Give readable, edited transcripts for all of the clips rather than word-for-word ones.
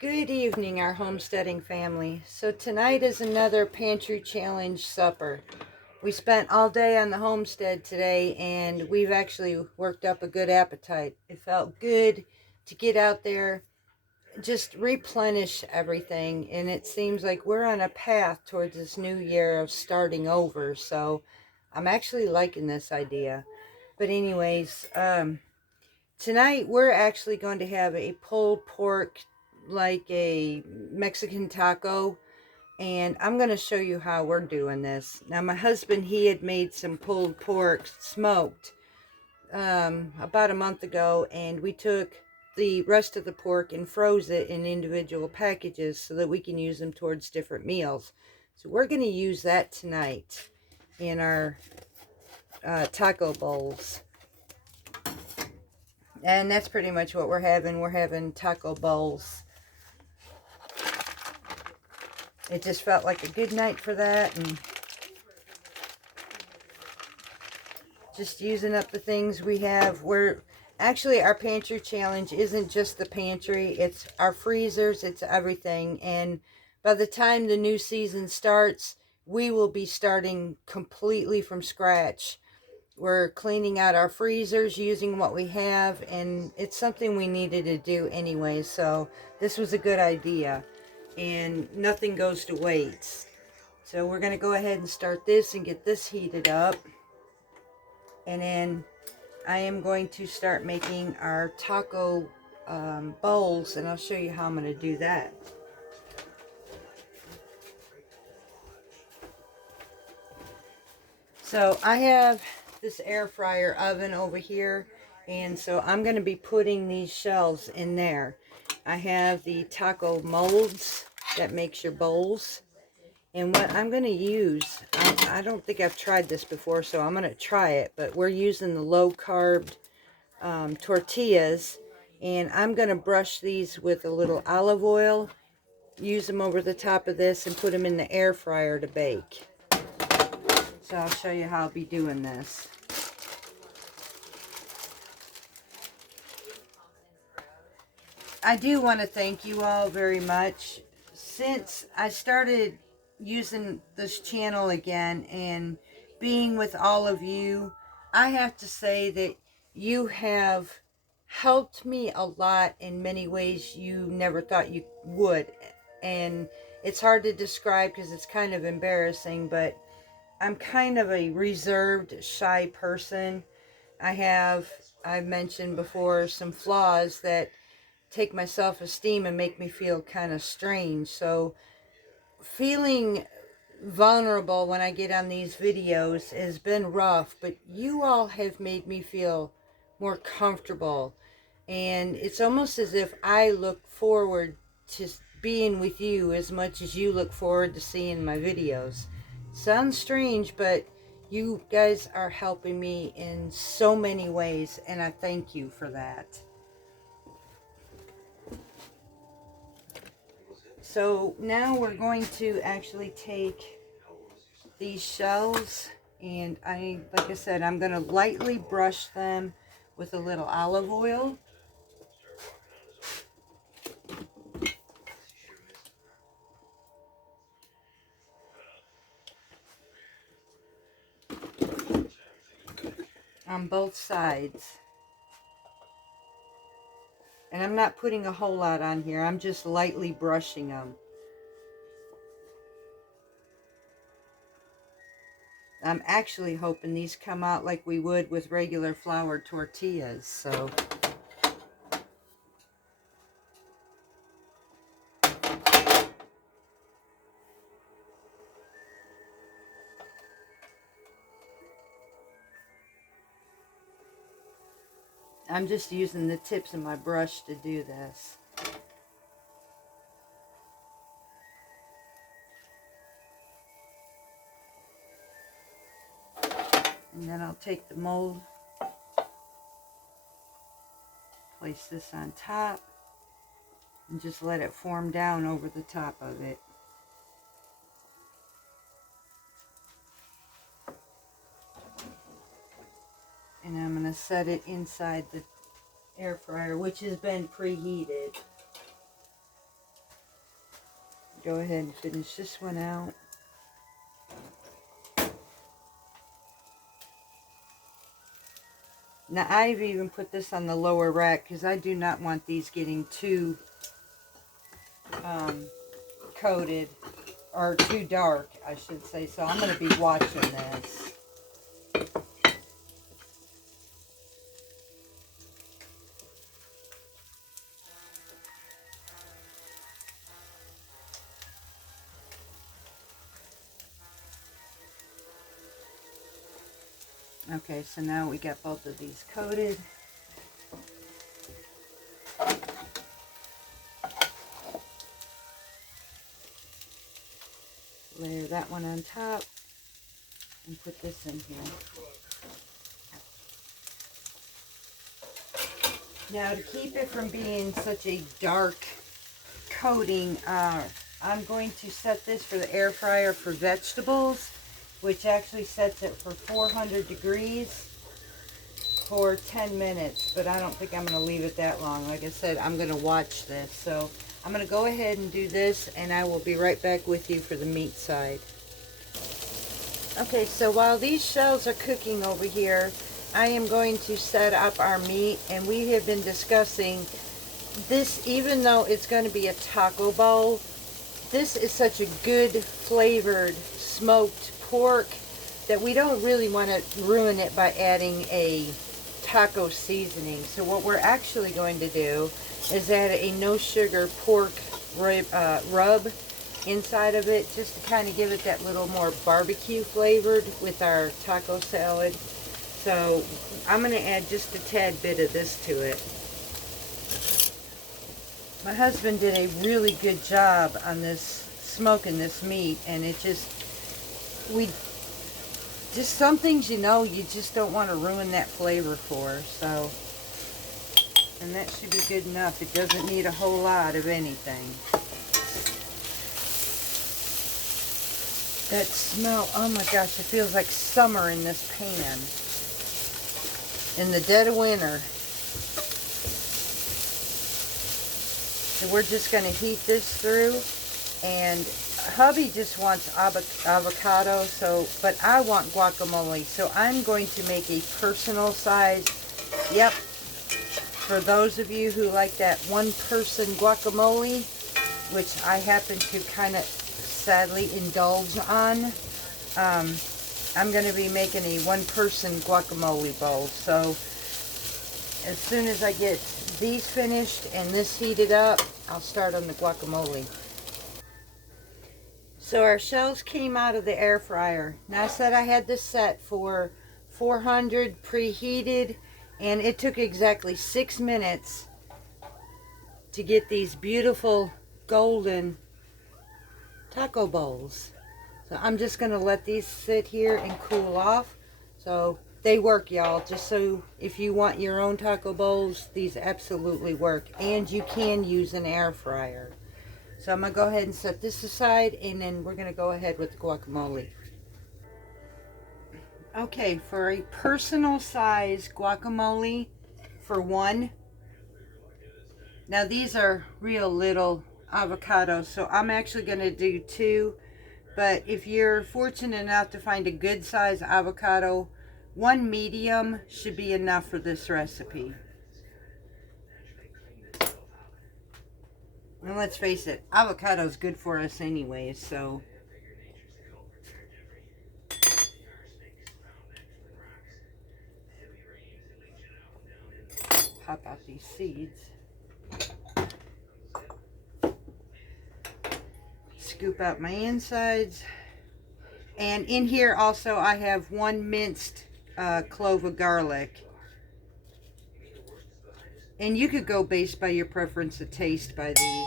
Good evening, our homesteading family. So tonight is another pantry challenge supper. We spent all day on the homestead today and we've actually worked up a good appetite. It felt good to get out there, just replenish everything, and it seems like we're on a path towards this new year of starting over. So I'm actually liking this idea. But anyways, tonight we're actually going to have a pulled pork, like a Mexican taco, and I'm going to show you how we're doing this. Now my husband, he had made some pulled pork smoked about a month ago, and we took the rest of the pork and froze it in individual packages so that we can use them towards different meals. So we're going to use that tonight in our taco bowls. And that's pretty much what we're having. We're having taco bowls. It just felt like a good night for that, and just using up the things we have. We're actually, our pantry challenge isn't just the pantry, it's our freezers, it's everything. And by the time the new season starts, we will be starting completely from scratch. We're cleaning out our freezers using what we have, and it's something we needed to do anyway, so this was a good idea, and nothing goes to waste. So we're going to go ahead and start this and get this heated up, and then I am going to start making our taco bowls, and I'll show you how I'm going to do that. So I have this air fryer oven over here, and so I'm going to be putting these shells in there. I have the taco molds that makes your bowls, and what I'm going to use, I don't think I've tried this before, so I'm going to try it, but we're using the low carb tortillas, and I'm going to brush these with a little olive oil, use them over the top of this, and put them in the air fryer to bake. So I'll show you how I'll be doing this. I do want to thank you all very much. Since I started using this channel again and being with all of you, I have to say that you have helped me a lot in many ways you never thought you would. And it's hard to describe because it's kind of embarrassing, but I'm kind of a reserved, shy person. I've mentioned before, some flaws that take my self-esteem and make me feel kind of strange. So feeling vulnerable when I get on these videos has been rough, but you all have made me feel more comfortable. And it's almost as if I look forward to being with you as much as you look forward to seeing my videos. Sounds strange, but you guys are helping me in so many ways, and I thank you for that. So now we're going to actually take these shells, and like I said, I'm going to lightly brush them with a little olive oil. On both sides. And I'm not putting a whole lot on here, I'm just lightly brushing them. I'm actually hoping these come out like we would with regular flour tortillas, so. I'm just using the tips of my brush to do this. And then I'll take the mold, place this on top, and just let it form down over the top of it. And I'm going to set it inside the air fryer, which has been preheated. go ahead and finish this one out. Now, I've even put this on the lower rack because I do not want these getting too coated, or too dark, I should say. So I'm going to be watching this. Okay, so now we got both of these coated. Layer that one on top and put this in here. Now, to keep it from being such a dark coating, I'm going to set this for the air fryer for vegetables, which actually sets it for 400 degrees for 10 minutes, but I don't think I'm going to leave it that long. Like I said, I'm going to watch this. So I'm going to go ahead and do this, and I will be right back with you for the meat side. Okay, so while these shells are cooking over here, I am going to set up our meat, and we have been discussing this. Even though it's going to be a taco bowl, this is such a good flavored smoked pork that we don't really want to ruin it by adding a taco seasoning. So what we're actually going to do is add a no sugar pork rub inside of it, just to kind of give it that little more barbecue flavored with our taco salad. So I'm going to add just a tad bit of this to it. My husband did a really good job on this, smoking this meat, and it just, some things, you know, you just don't want to ruin that flavor for. So, and that should be good enough. It doesn't need a whole lot of anything. That smell, oh my gosh, it feels like summer in this pan. In the dead of winter. So we're just going to heat this through, and hubby just wants avocado, so, but I want guacamole, so I'm going to make a personal size, yep, for those of you who like that one person guacamole, which I happen to kind of sadly indulge on. I'm going to be making a one person guacamole bowl, so as soon as I get these finished and this heated up, I'll start on the guacamole. So our shells came out of the air fryer. Now I said I had this set for 400 preheated, and it took exactly 6 minutes to get these beautiful golden taco bowls. So I'm just going to let these sit here and cool off. So they work, y'all. Just so if you want your own taco bowls, these absolutely work. And you can use an air fryer. So I'm going to go ahead and set this aside, and then we're going to go ahead with the guacamole. Okay, for a personal size guacamole for one. Now these are real little avocados, so I'm actually going to do 2. But if you're fortunate enough to find a good size avocado, 1 medium should be enough for this recipe. And let's face it, avocado is good for us anyways, so. Pop out these seeds. Scoop out my insides. And in here also I have 1 minced clove of garlic. And you could go based by your preference of taste by these.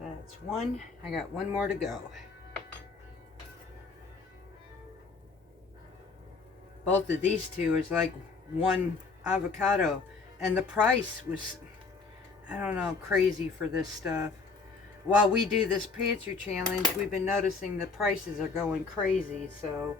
That's 1. I got 1 more to go. Both of these 2 is like 1 avocado. And the price was, I don't know, crazy for this stuff. while we do this pantry challenge, we've been noticing the prices are going crazy, so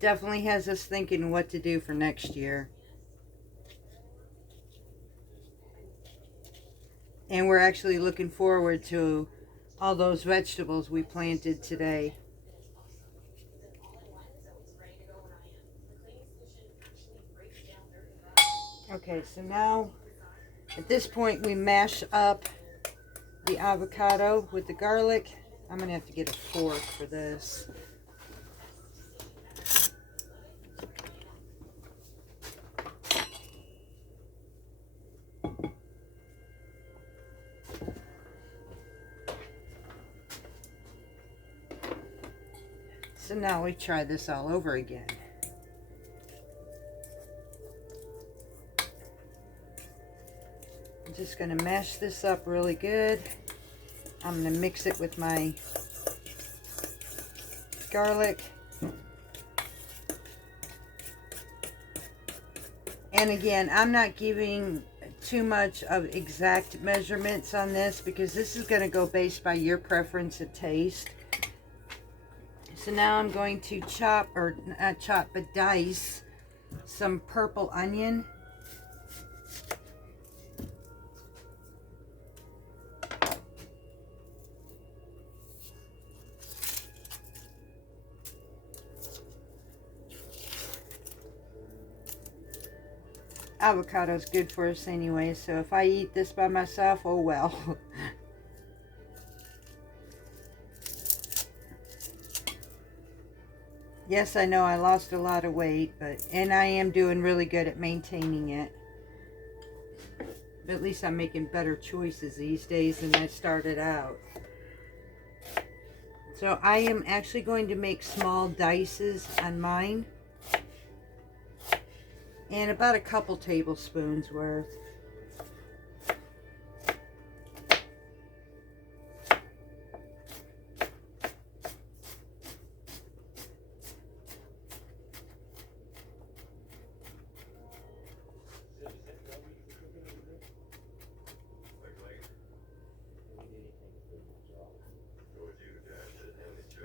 definitely has us thinking what to do for next year. And we're actually looking forward to all those vegetables we planted today. Okay, so now at this point we mash up the avocado with the garlic. I'm going to have to get a fork for this. So now we try this all over again. I'm just going to mash this up really good. I'm going to mix it with my garlic. And again, I'm not giving too much of exact measurements on this because this is going to go based by your preference and taste. So now I'm going to chop, or not chop, but dice some purple onion. Avocado is good for us anyway, so if I eat this by myself, oh well. Yes, I know I lost a lot of weight, and I am doing really good at maintaining it. But at least I'm making better choices these days than I started out. So I am actually going to make small dices on mine. And about a couple tablespoons worth.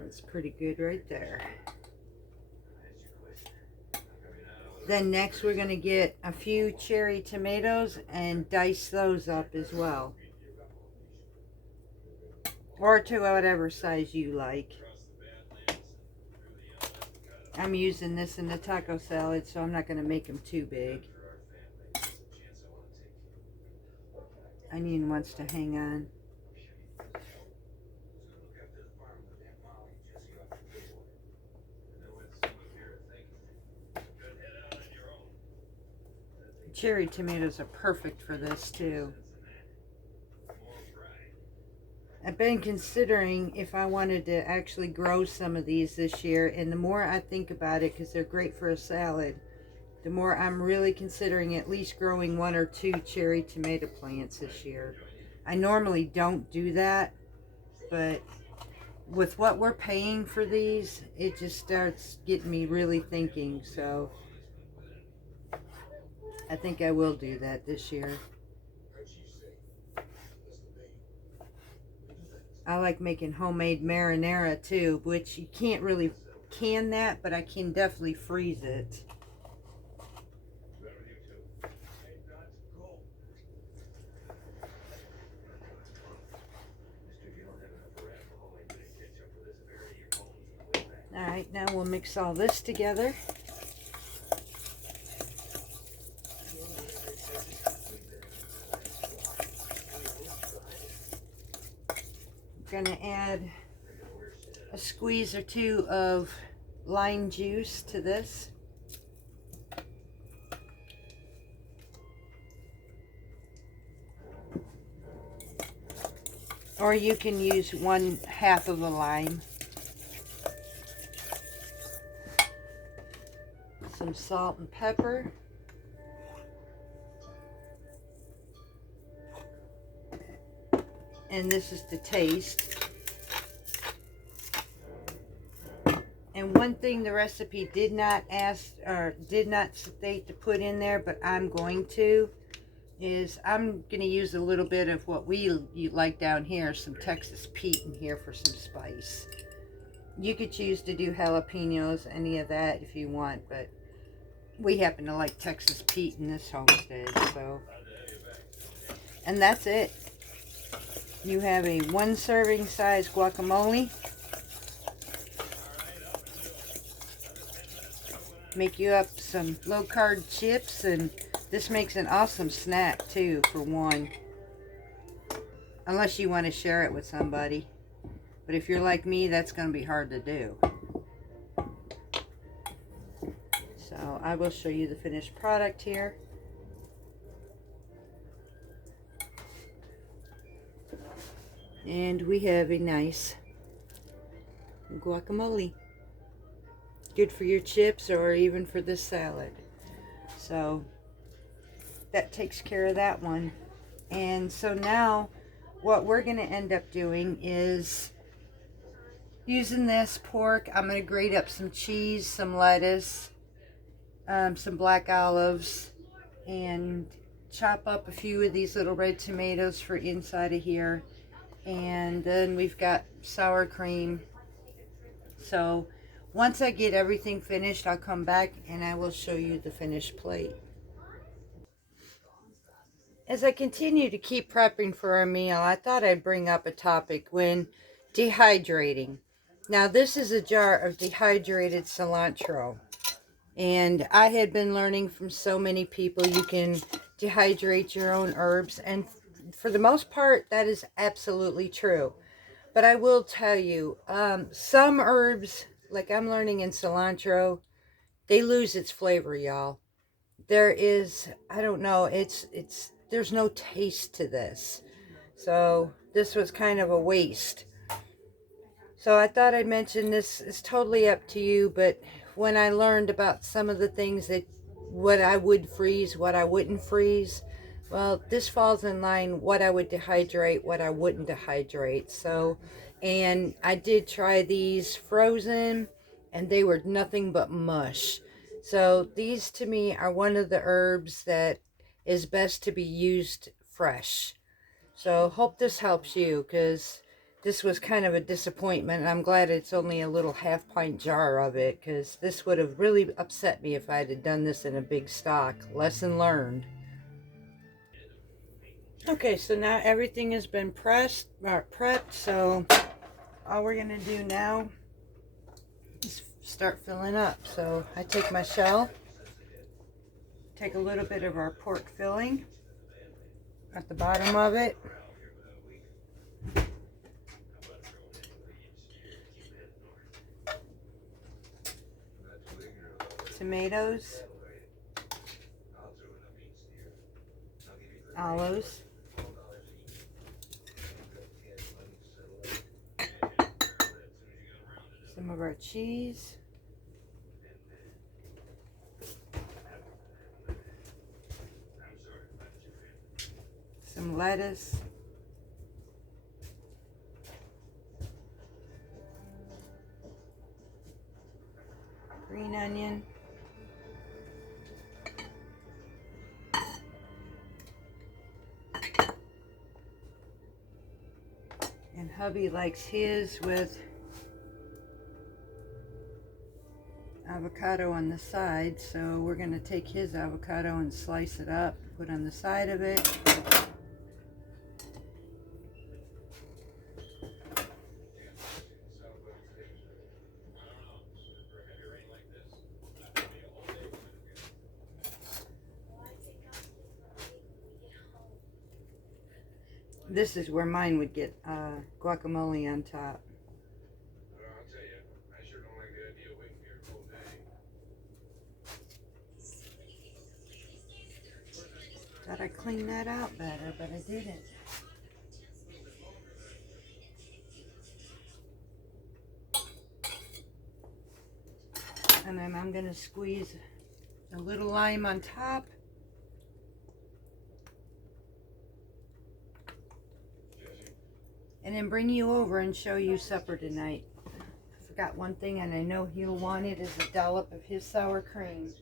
That's pretty good right there. Then next we're going to get a few cherry tomatoes and dice those up as well. Or to whatever size you like. I'm using this in the taco salad, so I'm not going to make them too big. Onion wants to hang on. Cherry tomatoes are perfect for this too. I've been considering if I wanted to actually grow some of these this year, and the more I think about it, because they're great for a salad, the more I'm really considering at least growing 1 or 2 cherry tomato plants this year. I normally don't do that, but with what we're paying for these, it just starts getting me really thinking, so I think I will do that this year. I like making homemade marinara too, which you can't really can that, but I can definitely freeze it. Alright, now we'll mix all this together. I'm going to add a squeeze or 2 of lime juice to this. Or you can use 1/2 of a lime. Some salt and pepper. And this is to taste. And one thing the recipe did not ask or did not state to put in there, but I'm going to, is I'm going to use a little bit of what we like down here, some Texas Pete in here for some spice. You could choose to do jalapenos, any of that if you want, but we happen to like Texas Pete in this homestead, so. And that's it. You have a 1 serving size guacamole. Make you up some low carb chips, and this makes an awesome snack too for one. Unless you want to share it with somebody. But if you're like me, that's going to be hard to do. So I will show you the finished product here. And we have a nice guacamole. Good for your chips or even for this salad. So that takes care of that one. And so now what we're going to end up doing is using this pork. I'm going to grate up some cheese, some lettuce, some black olives, and chop up a few of these little red tomatoes for inside of here. And then we've got sour cream. So once I get everything finished, I'll come back and I will show you the finished plate. As I continue to keep prepping for our meal, I thought I'd bring up a topic when dehydrating. Now this is a jar of dehydrated cilantro. And I had been learning from so many people you can dehydrate your own herbs. And for the most part, that is absolutely true. But I will tell you, some herbs, like I'm learning in cilantro, they lose its flavor, y'all. There is, I don't know, there's no taste to this. So this was kind of a waste. So I thought I'd mention this. Is totally up to you, but when I learned about some of the things that what I would freeze, what I wouldn't freeze, well, this falls in line what I would dehydrate, what I wouldn't dehydrate. So, and I did try these frozen, and they were nothing but mush. So these to me are one of the herbs that is best to be used fresh. So hope this helps you, because this was kind of a disappointment. I'm glad it's only a little half-pint jar of it, because this would have really upset me if I had done this in a big stock. Lesson learned. Okay, so now everything has been prepped, so all we're going to do now is start filling up. So I take my shell, take a little bit of our pork filling at the bottom of it. Tomatoes, olives, some of our cheese, some lettuce, green onion, and hubby likes his with avocado on the side, so we're going to take his avocado and slice it up, put on the side of it. This is where mine would get guacamole on top. Thought I cleaned that out better, but I didn't. And then I'm going to squeeze a little lime on top. And then bring you over and show you supper tonight. I forgot one thing, and I know he'll want it, is a dollop of his sour cream.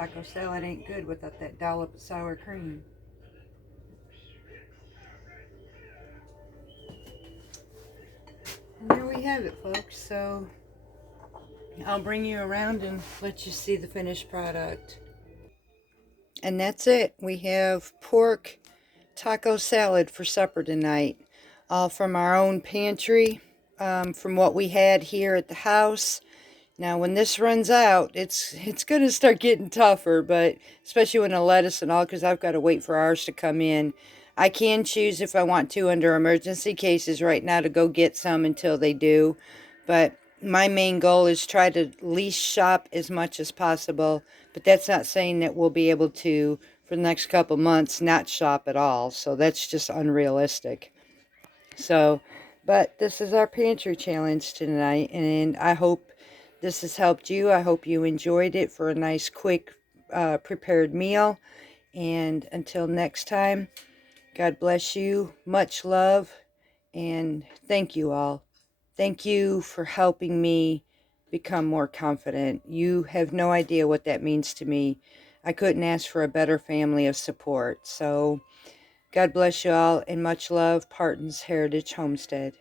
taco salad ain't good without that dollop of sour cream. And there we have it, folks. So I'll bring you around and let you see the finished product. And that's it. We have pork taco salad for supper tonight. All from our own pantry, from what we had here at the house. Now, when this runs out, it's going to start getting tougher, but especially when the lettuce and all, because I've got to wait for ours to come in. I can choose if I want to under emergency cases right now to go get some until they do, but my main goal is try to lease shop as much as possible, but that's not saying that we'll be able to, for the next couple months, not shop at all, so that's just unrealistic. So, but this is our pantry challenge tonight, and I hope this has helped you. I hope you enjoyed it for a nice, quick, prepared meal. And until next time, God bless you. Much love. And thank you all. Thank you for helping me become more confident. You have no idea what that means to me. I couldn't ask for a better family of support. So, God bless you all, and much love, Parton's Heritage Homestead.